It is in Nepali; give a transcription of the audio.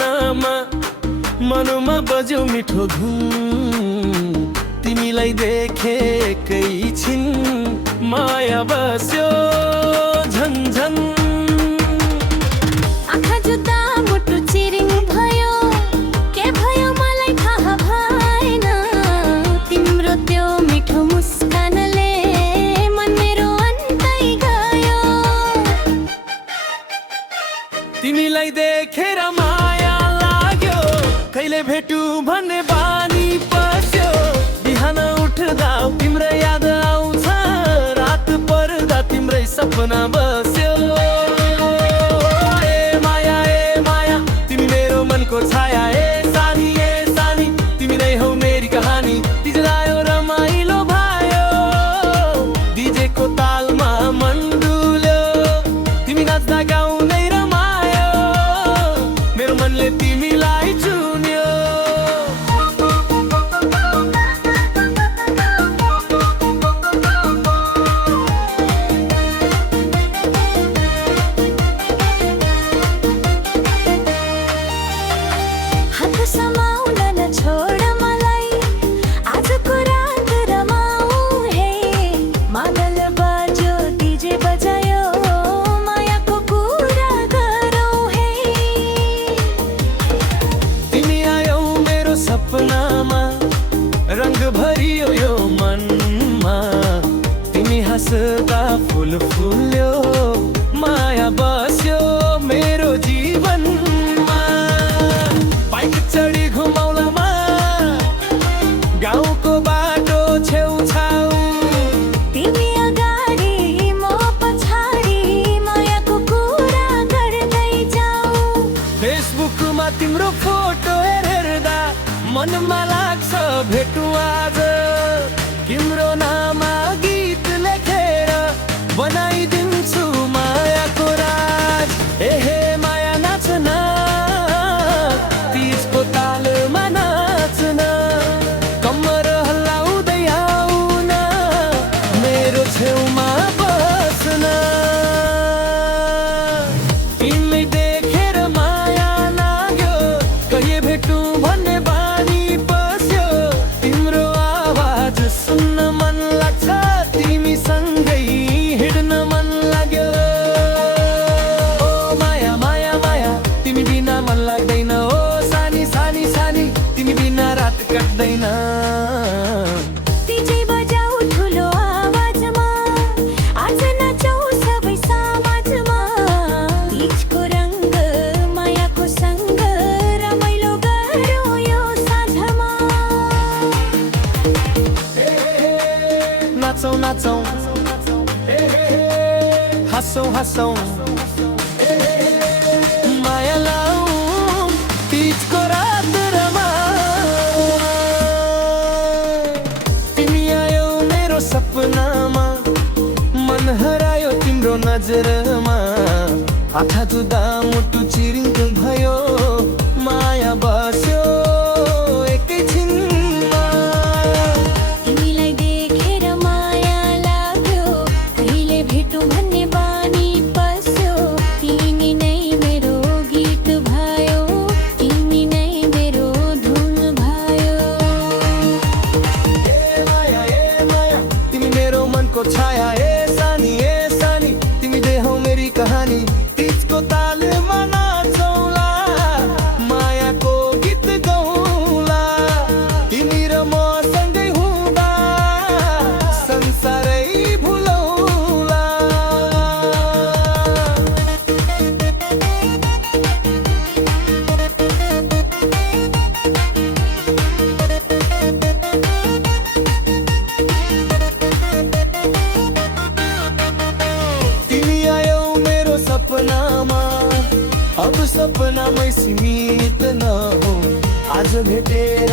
सपनामा मनमा बज्यो मिठो धुन तिमीलाई देखेकै छिन माया बस्यो झन्झन आँखा जुत्दा मुटु चिरिङ भयो के भयो मलाई थाहा भएन तिम्रो त्यो मिठो मुस्कानले मन मेरो अन्तै गयो तिमीलाई देखेर माया लाग्यो कहिले भेटु भन्ने बानी पस्यो बिहान उठ्दा तिम्रो याद आउँछ रात पर्दा तिम्रै सपना बस्यो ए माया तिमी मेरो मनको छाया ए सानी तिमी नै हौ मेरी कहानी तिजलायो रमाइलो भयो डीजेको तालमा मन डुल्यो तिमी नाच्दा गाउँदै रमायो मेरो मनले तिमीलाई चुन्यो हात समाउन नछोड मलाई आजको रात रमाऊ हे मादल बाजो डीजे बजायो मायाको कुरा गरौँ हे तिमी आयौ मेरो सपनामा रंग भरियो यो मनमा तिमी हाँस्दा फुल फुल्यो माया बस्यो मेरो जीवनमा बाइक चढी घुमाउलामा गाउँको बाटो छेउछाउ तिमी अगाडि म पछाडि मायाको कुरा गर्दै जाऊ फेसबुकमा तिम्रो फोटो हेर्दा मनमा लाग्छ भेटु आज तिम्रो नाम गीत लेखेर बनाइदिन्छु मायाको राज एहे माया नाच्न तीजको तालमा नाच्न कम्मर हल्लाउँदै आउन मेरो छेउमा बस्न तिमीलाई देखेर माया लाग्यो कहिले भेटु भन्ने बानी पस्यो तिम्रो आवाज सुन्न मन लाग्छ तिमी सँगै हिँड्न मन लाग्यो ओ माया तिमी बिना मन लाग्दैन ओ सानी तिमी बिना रात कट्दैन डीजे बजाऊ ठुलो आवाजमा आज नाचौँ सबै समाजमा तीजको रङ्ग मायाको सँग रमाइलो गरौँ यो साँझमा नाचौँ हाँसौँ माया लाऊ तीजको रात रमाऊ तिमी आयौ मेरो सपनामा मन हरायो तिम्रो नजरमा आँखा जुदा मुटु चिरिङ भयो माया बस्यो एकैछिनमा तिमीलाई देखेर माया लाग्यो कहिले भेटौँ भन्ने बानी पस्यो तिमी नै मेरो गीत भयो तिमी नै मेरो धुन भयो ए माया तिमी मेरो मनको छाया ए सानी तिमी दे हौ मेरी कहानी तीजको तालमा नाचौँला मायाको गीत गाउँला तिमी र म सँगै हुँदा संसारै भुलौला तिमी आयौ मेरो सपनामा अब सपनामै सीमित नहौ आज भेटेर